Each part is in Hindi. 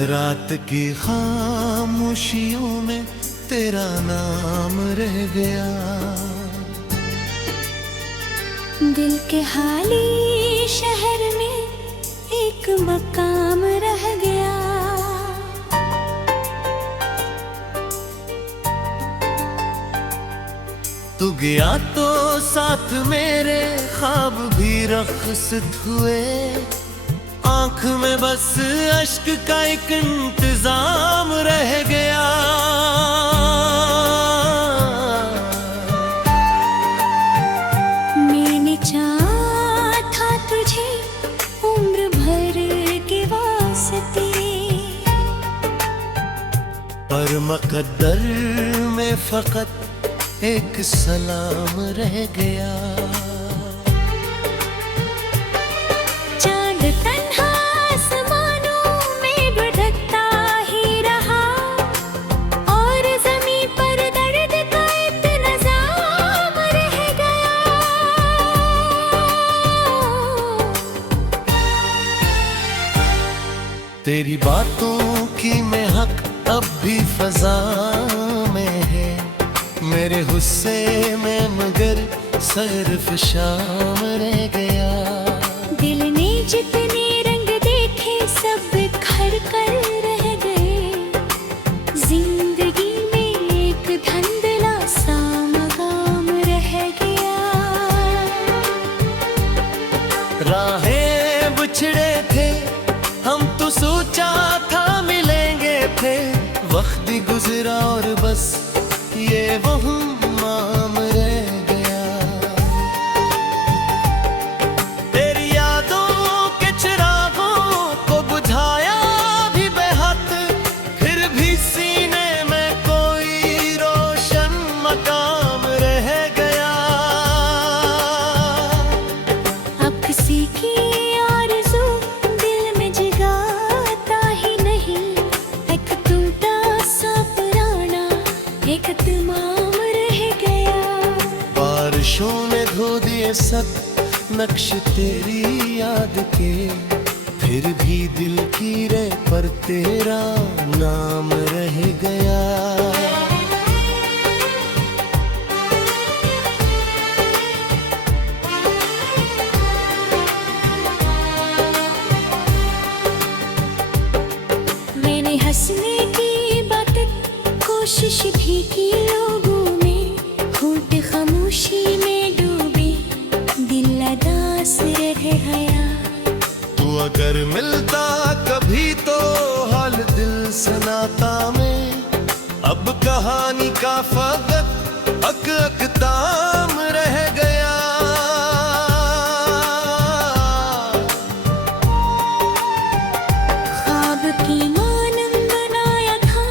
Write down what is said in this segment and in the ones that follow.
रात की खामोशियों में तेरा नाम रह गया। दिल के हाली शहर में एक मकाम रह गया। तू गया तो साथ मेरे ख्वाब भी रख्सत हुए। आँख में बस अश्क का एक इंतजाम रह गया। मैंने चाहा था तुझे उम्र भर के वास्ते, पर मुकद्दर में फकत एक सलाम रह गया। चांद तन्हा आसमानों में भटकता ही रहा, और ज़मीं पर दर्द का एक नज़ाम रह गया। तेरी बातों की महक अब भी फजा में है, मेरे गुस्से में मगर सिर्फ शाम रह गया। दिल ने जितने रंग देखे सब बिखर कर रह गए। जिंदगी में एक धुंधला सा मकाम रह गया। राहें बिछड़े थे हम तो सोचा था मिलेंगे थे, वक्त भी गुजरा और बस ये वहम माम रह गया। तेरी यादों के चिरागों को बुझाया भी बेहद, फिर भी सीने में कोई रोशन मकाम रह गया। अब किसी की आरज़ू दिल में जगाता ही नहीं, एक टूटा सा पुराना एक तमाम रह गया। बारिशों ने धो दिए सब नक्श तेरी याद के, फिर भी दिल की राह पर तेरा नाम रह गया। मैंने हंसने की बात कोशिश भी की लोगों में, होठ खामोशी में डूबे दिल अदास रह गया। तू अगर मिलता कभी तो हाल दिल सुनाता में, अब कहानी का फकत अकताम रह गया। ख्वाब की मानंद बनाया था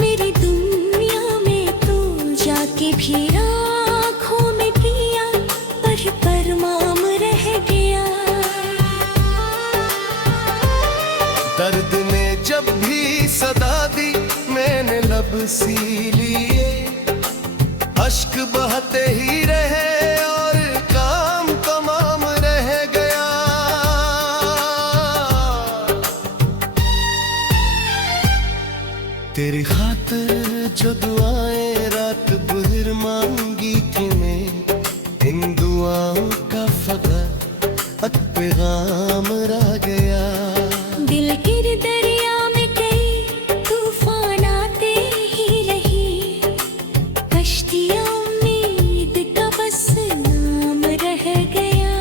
मेरी दुनिया में, तू जाके भी आँखों में पिया पर परमाम रह गया। दर्द ने जब भी सदा दी मैंने लब सी लिए, अश्क बहते ही रहे और काम तमाम रह गया। तेरी खातिर जो दुआएं रात भर मांगी थी मैं, इन दुआओं का फकत पैगाम रह गया। दिल गिर दरिया में कई तूफान आते ही रही, कश्तियाँ उम्मीद का बस नाम रह गया।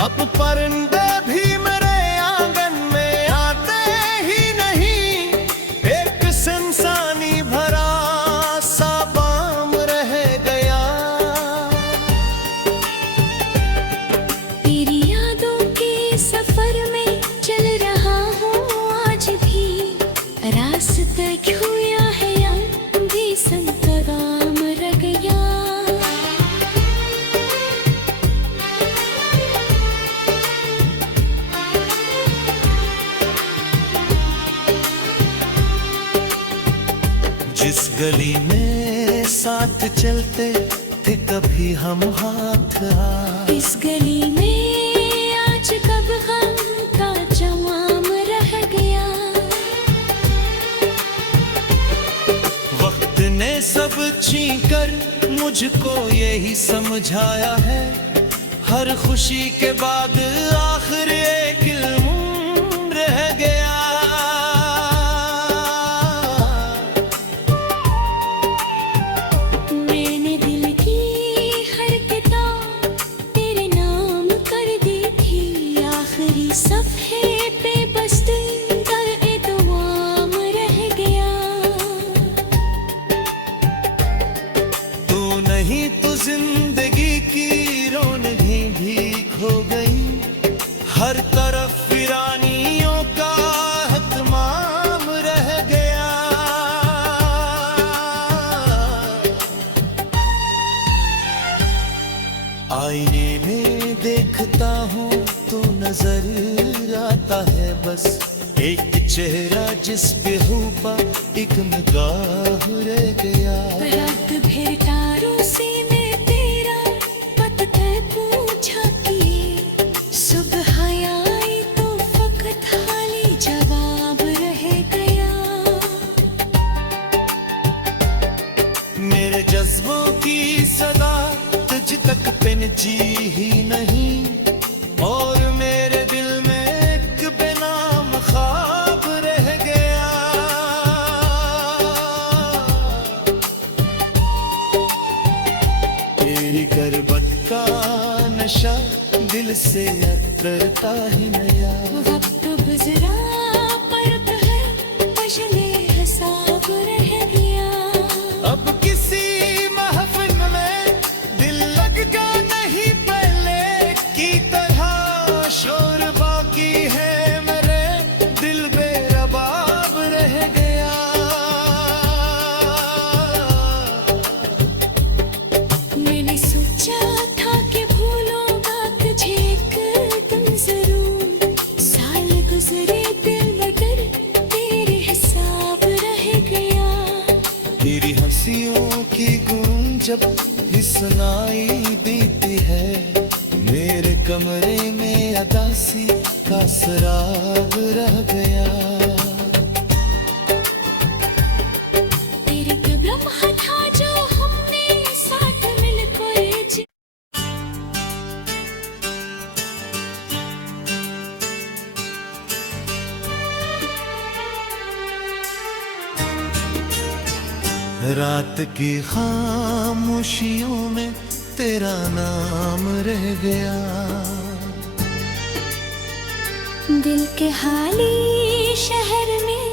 अब परिंदे भी मेरे आंगन में आते ही नहीं, एक इंसानी भरा सा बाम रह गया। तेरी यादों के सफर में चल रहा हूँ आज भी, रास्ता खोया है अंधी संतराम रह गया। गली में साथ चलते थे कभी हम हाथ हाथ। इस गली में आज कब हम का जमाम रह गया। वक्त ने सब छीन कर मुझको यही समझाया है, हर खुशी के बाद आखिर एक इल्म रह गया। मैंने दिल की हर किताब तेरे नाम कर दी थी, आखिरी सफ़े पे बस दिल का इत्माम रह गया। तू नहीं तो जिंदगी की रौनकें भी खो गई, हर तरफ वीरानियों का हतमाम रह गया। आईने में देखता हूँ तो नजर आता है बस एक चेहरा जिस पे हुआ एक निगाह रह गया। रात भर तारों से मैं तेरा पता पूछा किए, सुबह आई तो फकत खाली जवाब रह गया। मेरे जज्बों की सदा तुझ तक पहुंची ही नहीं, और मेरे दिल में एक बेनाम ख्वाब रह गया। तेरी करबत का नशा दिल से उतरता ही नया। वक्त गुजरा पर है पशले हिसाब रह गया। अब किसी महफिल में दिल लगता नहीं पहले की तरह, शोर बाकी है मेरे दिल बेरबाब रह गया। मैंने सोचा था कि भूलूंगा तुझे एक दिन जरूर, साल गुजरे दिल मगर तेरे हिसाब रह गया। तेरी हंसियों की गूंज जब ही सुनाई देती है, मेरे कमरे में अदासी का सराग रह गया। तेरे एक लम्हा था जो हमने साथ मिलकर जी। रात की खामोशियों में तेरा नाम रह गया। दिल के हाली शहर में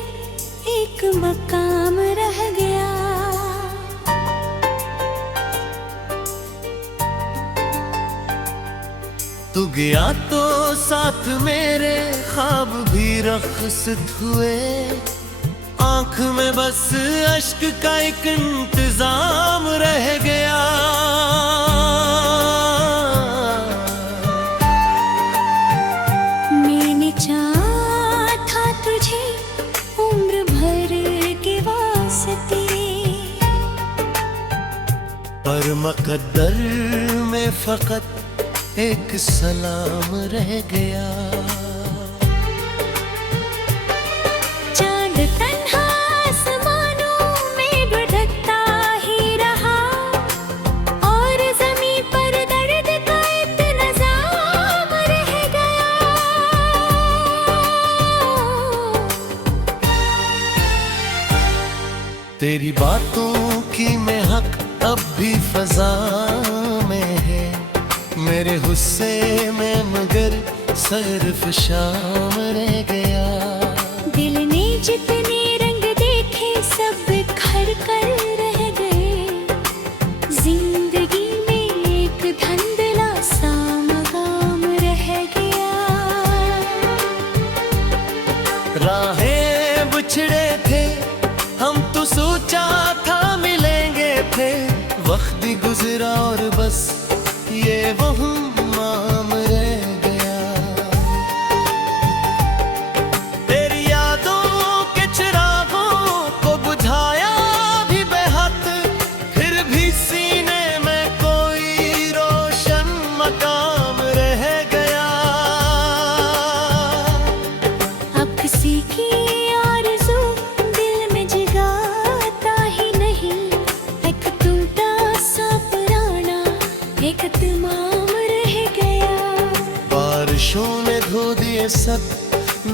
एक मकाम रह गया। तू गया तो साथ मेरे ख्वाब भी रख्सत हुए, आंख में बस अश्क का एक इंतजाम रह गया। मैंने चाहा था तुझे उम्र भर के वास्ते, पर मकद्दर में फकत एक सलाम रह गया। चांद तन्हा आसमानों में भटकता ही रहा, और ज़मीं पर दर्द का एक निज़ाम रह गया। तेरी बातों की महक अब भी फजा में है, मेरे गुस्से में मगर सिर्फ शाम रह गया। दिल ने जितने रंग देखे सब बिखर कर रह गए, जिंदगी में एक धुंधला सा मकाम रह गया। राहें बिछड़े थे हम तो सोचा था मिलेंगे थे, वक्त भी गुजरा और बस ये वो माम रह गया। एक तमाम रह गया। बारिशों ने धो दिए सब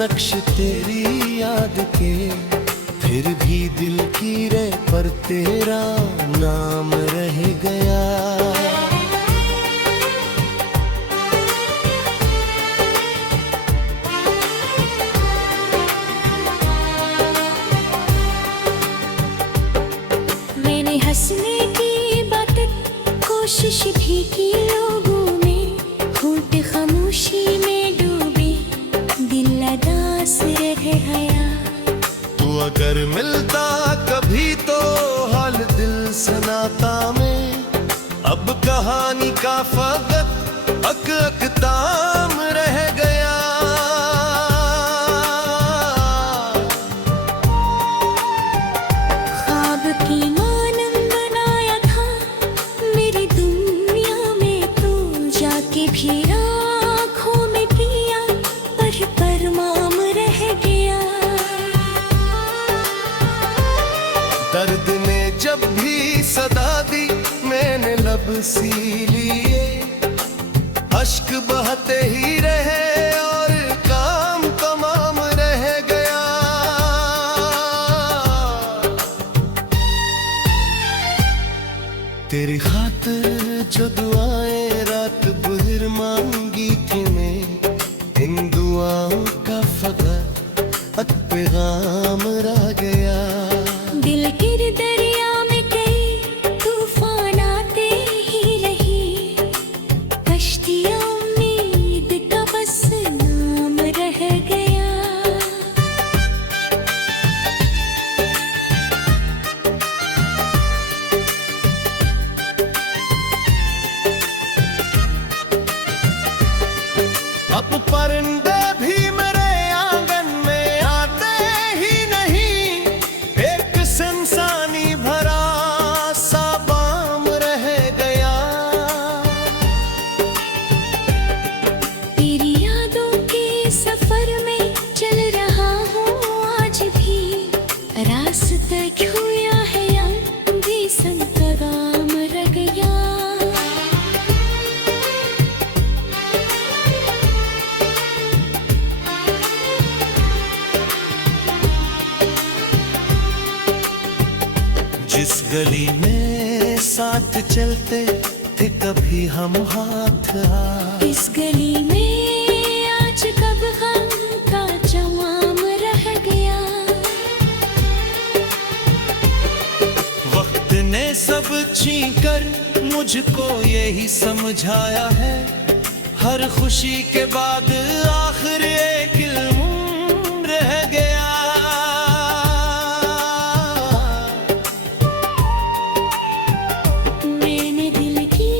नक्श तेरी याद के, फिर भी दिल की रे पर तेरा नाम रह गया। मैंने हंसने की बातें कोशिश भी की लोगों में, होठ खामोशी में डूबे दिल अदास रह गया। तू अगर मिलता कभी तो हाल दिल सुनाता मैं, अब कहानी का फकत अक ताम रह गया। ख्वाब की मानंद बनाया था मेरी दुनिया में, तू जाके भी आँखों में पिया पर परमाम रह गया। दर्द ने जब भी सदा दी मैंने लब सी लिए, अश्क बहते ही रहे और काम तमाम रह गया। तेरी खातिर जो दुआएं रात भर मांगी थी मैं, इन दुआओं का फकत पैगाम रह गया। दिल के दरिया में कई तूफान आते ही रही, कश्तियाँ उम्मीद का बस नाम रह गया। अब परिंदे भी मेरे आंगन में आते ही नहीं, एक इंसानी भरा सा बाम रह गया। तेरी यादों के सफर में चल रहा हूँ आज भी, रास्ता खोया है अंधी संतराम रह गया। जिस गली में साथ चलते थे कभी हम हाथ हाथ, इस गली में आज कब हम का जमाम रह गया। वक्त ने सब छीन कर मुझको यही समझाया है, हर खुशी के बाद आखिर एक इल्म रह गया। मैंने दिल की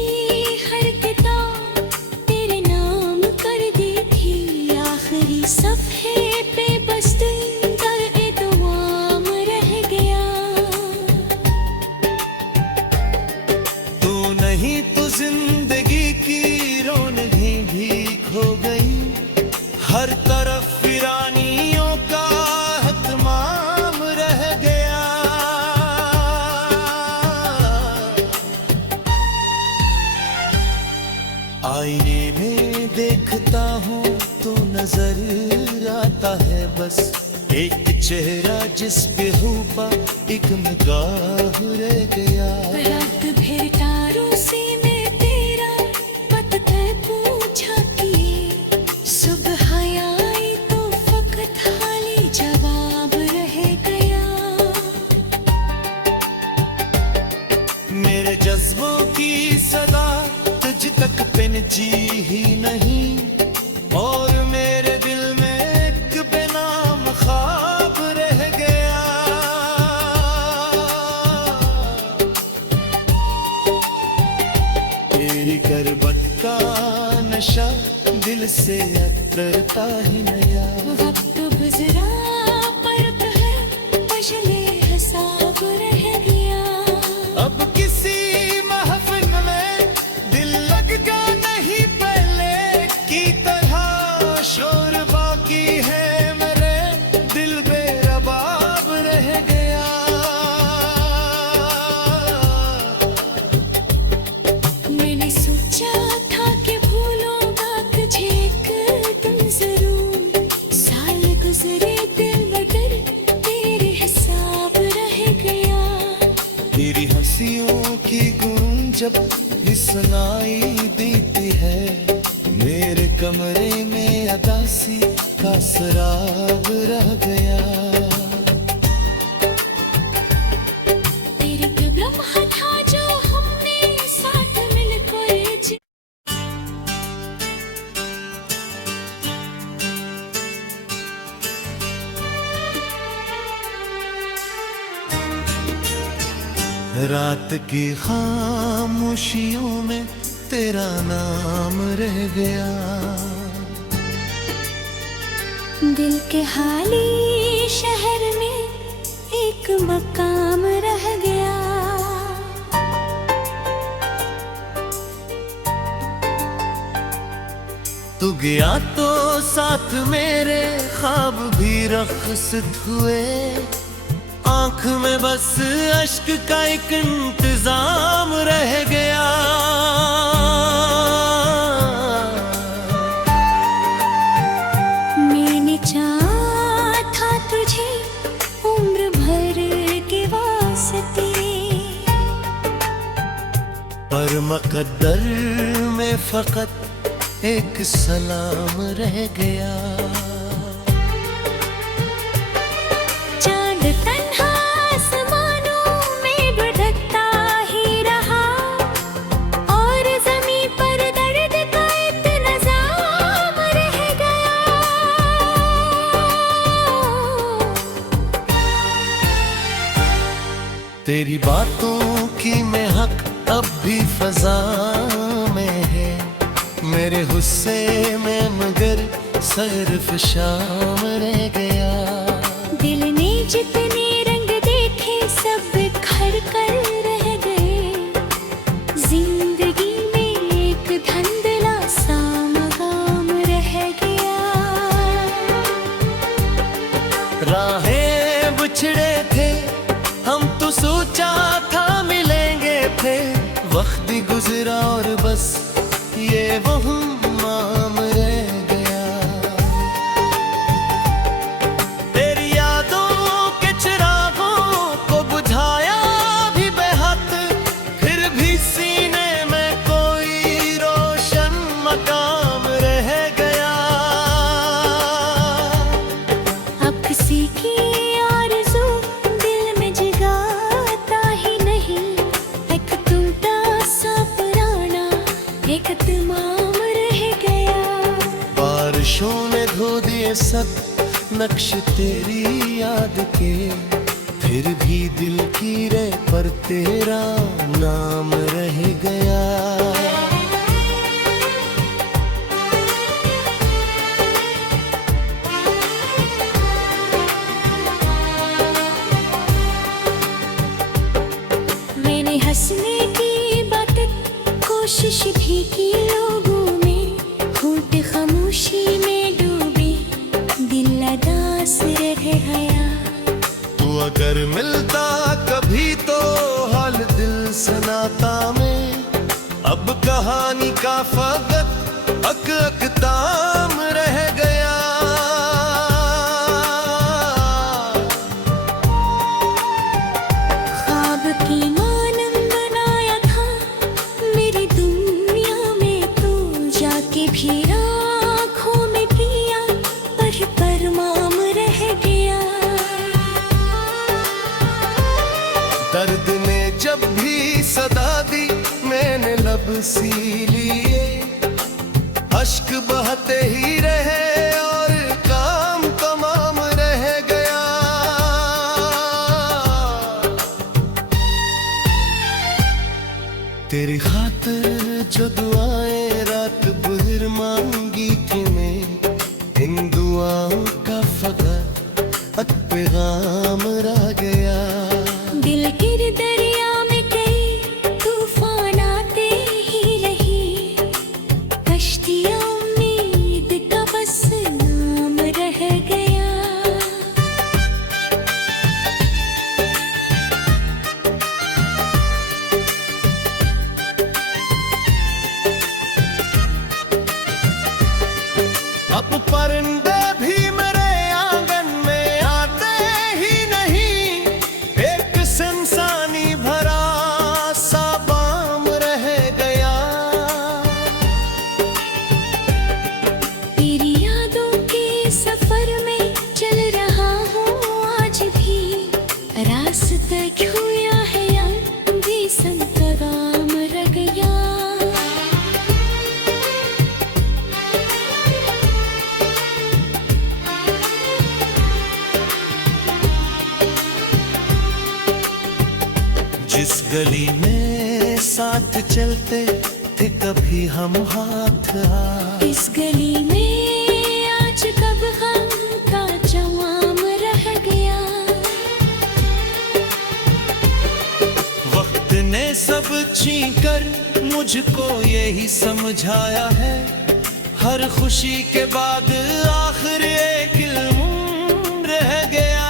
हर किताब तेरे नाम कर दी थी, आखिरी सफ़े पे बस दिल दर-ए-दवाम रह गया। तू नहीं तो जिंदगी की रौनकें भी खो गई, हर तरफ वीरानियों का हतमाम रह गया। आईने में देखता हूँ तो नजर आता है बस एक चेहरा जिस पे हुआ एक निगाह रह गया। रात भर तारों से मैं तेरा पता पूछा किए, सुबह आई तो फकत खाली जवाब रह गया। मेरे जज्बों की सदा तुझ तक पहुंची ही नहीं, और मेरे दिल में एक बेनाम ख्वाब रह गया। तेरी करबत का नशा दिल से उतरता ही नया। वक्त गुजरा पर है पछले हिसाब रह गया। अब किसी महफिल में दिल लगता नहीं पहले की तरह, शोर बाकी है मेरे दिल बेरबाब रह गया। मैंने सोचा था कि भूलूंगा तुझे एक दिन जरूर। साल गुजरे दिल मगर तेरे हिसाब रह गया। तेरी हंसियों की गूंज जब भी सुनाई देती है, मेरे कमरे में अदासी का सराब रह गया। तेरे पे ब्रह्मा था जो हमने साथ मिलकर जी। रात की खामोशियों में तेरा नाम रह गया। दिल के हाली शहर में एक मकाम रह गया। तू गया तो साथ मेरे ख्वाब भी रख्सत हुए। आँख में बस अश्क का एक इंतजाम रह गया। मैंने चाहा था तुझे उम्र भर के वास्ते, पर मुकद्दर में फकत एक सलाम रह गया। चांद तन्हा आसमानों में भटकता ही रहा, और ज़मीं पर दर्द का एक नज़ाम रह गया। तेरी बातों की महक अब भी फजा में है, मेरे गुस्से में मगर सिर्फ शाम रह गया। दिल ने जितने रंग देखे सब बिखर कर रह गए। जिंदगी में एक धुंधला सा मकाम रह गया। राहें बिछड़े थे हम तो सोचा था मिलेंगे थे। वक्त भी गुजरा और बस ये वो माम रह गया। तेरी यादों के चिरागों को बुझाया भी बेहद, फिर भी सीने में कोई रोशन मकाम रह गया। अब किसी की आरज़ू दिल में जगाता ही नहीं। एक टूटा सा पुराना एक तमाम रह गया। बारिशों ने धो दिए सब नक्श तेरी याद के, फिर भी दिल की रे पर तेरा नाम रह गया। मैंने हंसने की बात कोशिश भी की लोगों में, होठ खामोशी में डूबे दिल अदास रह गया। तू अगर मिलता कभी तो हाल दिल सुनाता में, अब कहानी का फकत अक ताम रह गया। ख्वाब की मानंद बनाया था मेरी दुनिया में तू, जाके भी आँखों में पिया पर परमाम रह गया। दर्द ने जब भी सदा दी मैंने लब सी लिए, अश्क बहते ही रहे और काम तमाम रह गया। तेरी खातिर जो दुआएं रात भर मांगी थी मैं, इन दुआओं का फकत पैगाम रह गया। दिल गिर दरिया में कई तूफान आते ही रही, कश्तियाँ उम्मीद का बस नाम रह गया। अब परिंदे भी मेरे आंगन में आते ही नहीं, एक सनसानी भरा सा बाम रह गया। तेरी यादों के सफर में चल रहा हूँ आज भी, रास्ता खोया है यार भी संतराम रह गया। जिस गली में साथ चलते थे कभी हम हाथ हाथ, इस गली में आज कब हम का जवाम रह गया। वक्त ने सब छीन कर मुझको यही समझाया है, हर खुशी के बाद आखिर एक इल्म रह गया।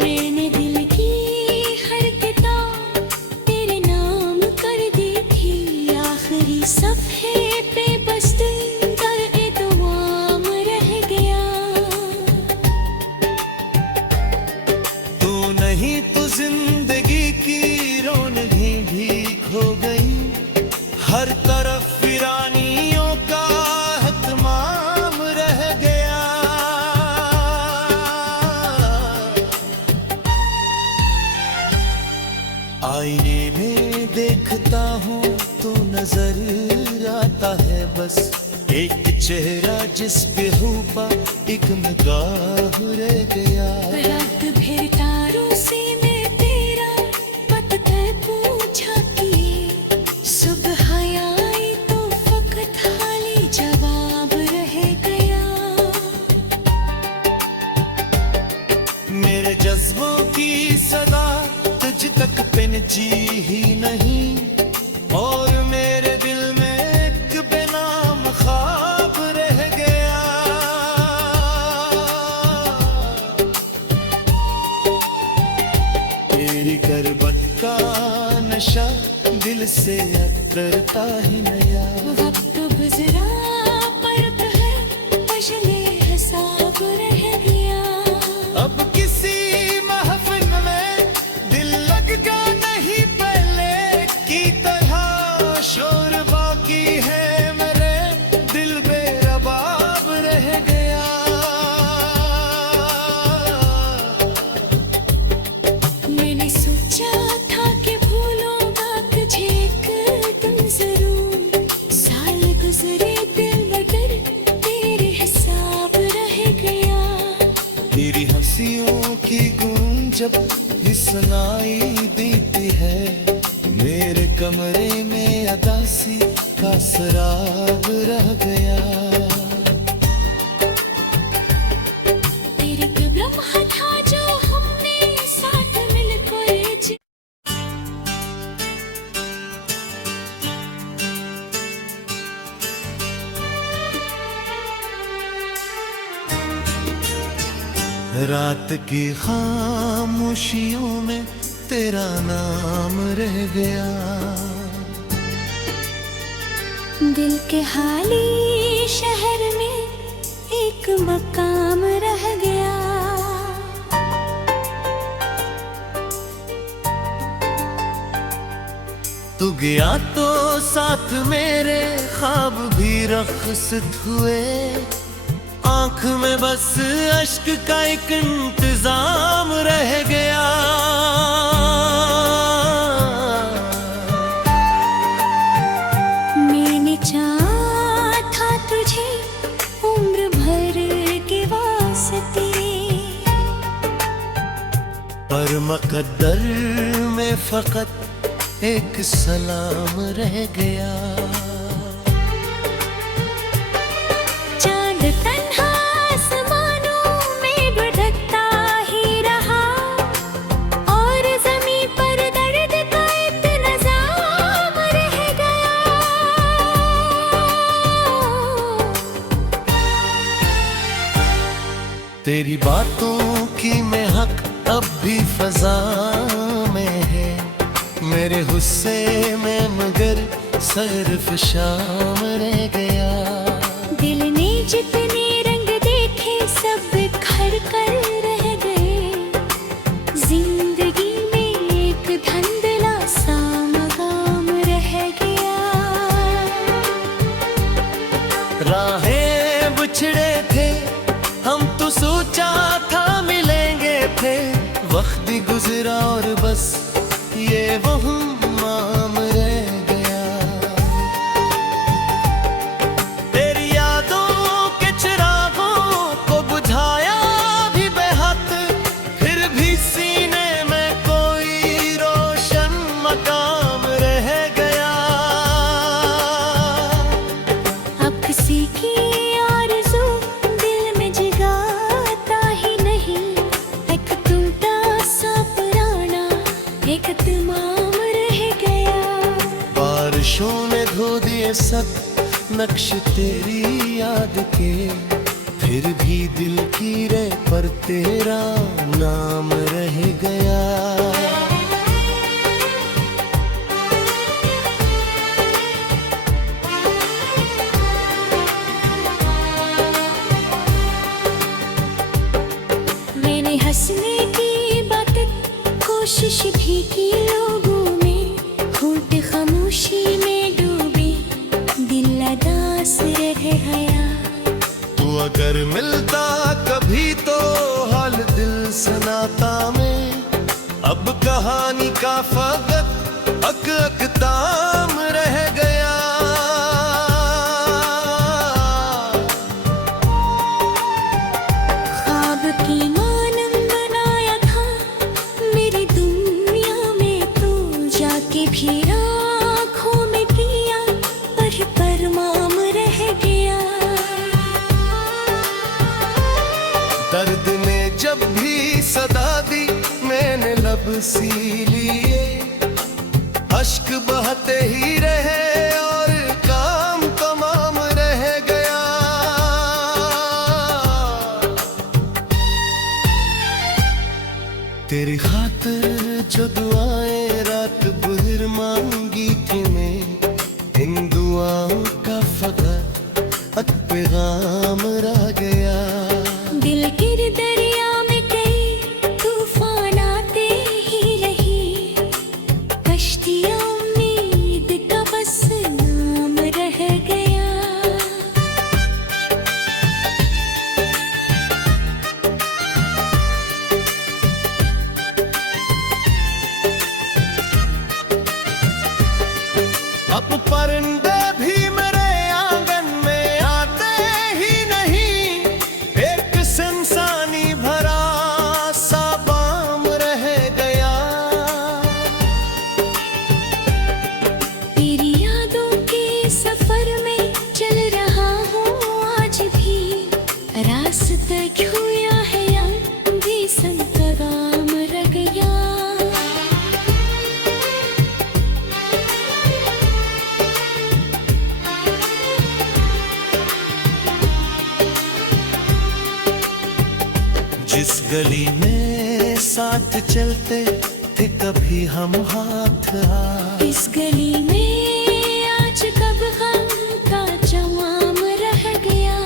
मैंने दिल की हर किताब तेरे नाम कर दी थी, आखिरी सफ़े पे बस दिल का इत्माम रह गया। तू नहीं तो जिंदगी की रौनकें भी खो गई, हर तरफ वीरानियों का हतमाम रह गया। आईने में देखता हूँ तो नजर आता है बस एक चेहरा जिस पे हुआ एक निगाह रह गया। रात भर तारों से मैं तेरा पता पूछा किए, सुबह आई तो फकत खाली जवाब रह गया। मेरे जज्बों की सदा तुझ तक पहुंची ही नहीं, और मेरे दिल में एक बेनाम ख्वाब रह गया। तेरी करबत का नशा दिल से उतरता ही नया। वक्त गुजरा परत है पशले हिसाब रह गया। अब किसी महफिल में दिल लगता नहीं पहले की तरह, शोर बाकी है मेरे दिल बेरबाब रह गया। मैंने सोचा था कि भूलूंगा तुझे एक दिन जरूर, साल गुजरे दिल मगर तेरे हिसाब रह गया। तेरी हंसियों की गूंज जब ही सुनाई देती है, मेरे कमरे में अदासी का सराब रह गया। तेरे को ब्रह्म था जो हमने साथ मिलकर रात की खामोशियों में तेरा नाम रह गया। दिल के हाली शहर में एक मकाम रह गया। तू गया तो साथ मेरे ख्वाब भी रख्सत हुए, आंख में बस अश्क का एक इंतजाम रह गया। मैंने चाहा था तुझे उम्र भर के वास्ते, पर मकद्दर में फकत एक सलाम रह गया। चांद तन्हा आसमानों में भटकता ही रहा, और ज़मीं पर दर्द का एक नज़ाम रह गया। तेरी बातों की महक अब भी फजा में है, मेरे गुस्से में मगर सिर्फ शाम रह गया। दिल ने जितने रंग देखे सब बिखर कर रह गए। जिंदगी में एक धुंधला सा मकाम रह गया। राहें बिछड़े थे हम तो सोचा था मिलेंगे थे। वक्त भी गुजरा और बस ये वह माम रह गया। तेरी यादों के चिरागों को बुझाया भी बेहद, फिर भी सीने में कोई रोशन मकाम रह गया। अब किसी की आरज़ू दिल में जगाता ही नहीं। एक टूटा सा पुराना एक तमाम रह गया। बारिशों ने धो दिए सब नक्श तेरी याद के, फिर भी दिल की रे पर तेरा नाम रह गया। मैंने हंसने की बातें कोशिश भी की लोगों में। घूंट खामोशी में डूबी दिल अदास रह गया। तू अगर मिलता कभी तो हाल दिल सुनाता मैं। अब कहानी का फकत अक ताम रह गया। ख्वाब की मानम बनाया था मेरी दुनिया में तू जाके भी आँखों में पिया पर माम रह गया। दर्द ने जब भी सदा दी मैंने लब सी लिए। अश्क बहते ही रहे और काम तमाम रह गया। तेरी खातिर जो दुआएं रात भर मांगी थी मैं, इन दुआओं का फकत पैगाम रह गया। दिल के दरिया में कई तूफान आते ही रही। कश्तियाँ उम्मीद का बस नाम रह गया। अब परिंदे भी मेरे आंगन में आते ही नहीं। एक इंसानी भरा सा बाम रह गया। तेरी यादों के सफर में चल रहा हूँ आज भी। रास्ता खोया है या भी संतराम रह गया। जिस गली में साथ चलते थे कभी हम हाथ हाथ। इस गली में आज कब गम का जमाम रह गया।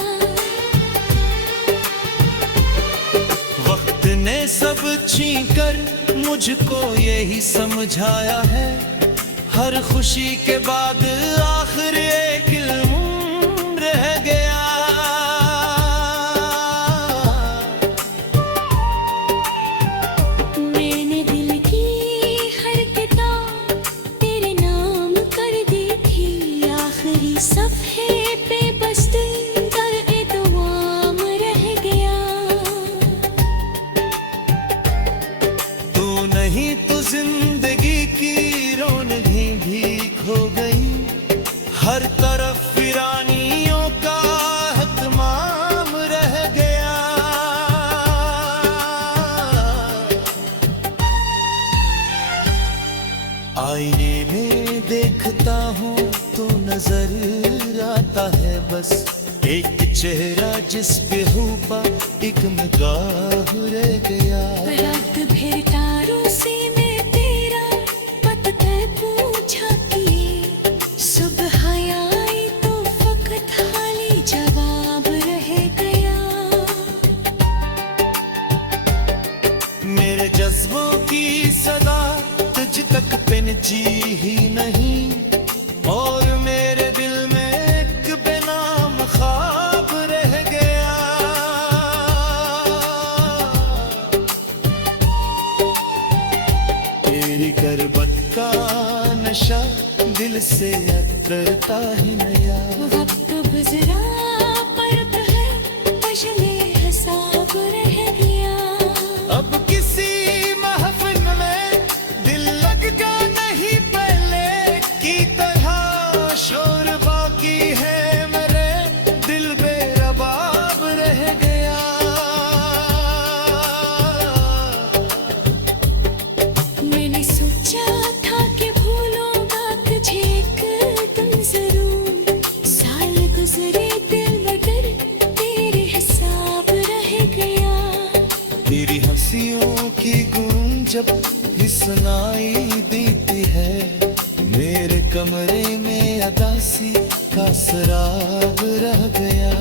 वक्त ने सब छीन कर मुझको यही समझाया है। हर खुशी के बाद आखिर एक इल्म रह गया। मैंने दिल की हर किताब तेरे नाम कर दी थी। आखिरी सफ़े पे बस दिल दर-ए-दवाम रह गया। तू नहीं तो जिंदगी की रौनक भी खो गई। हर तरफ वीरानियों का हतमाम रह गया। आईने में देखता हूँ तो नजर आता है बस एक चेहरा जिस पे हुआ एक निगाह रह गया। रात भर तारों से मैं तेरा पता पूछा किए। सुबह जी ही नहीं, और मेरे दिल में एक बेनाम ख्वाब रह गया। तेरी करबत का नशा दिल से उतरता ही नया। वक्त गुजरा पर तो है पशले हिसाब रह गया। अब किसी महफिल में दिल लगता नहीं पहले की तरह, शोर बाकी है मेरे दिल बेरबाब रह गया। मैंने सोचा था कि भूलूंगा तुझे एक दिन जरूर, साल गुजरे दिल मगर तेरे हिसाब रह गया। तेरी हंसियों की गूंज जब ही सुनाई देती है, मेरे कमरे में अदासी का सराब रह गया।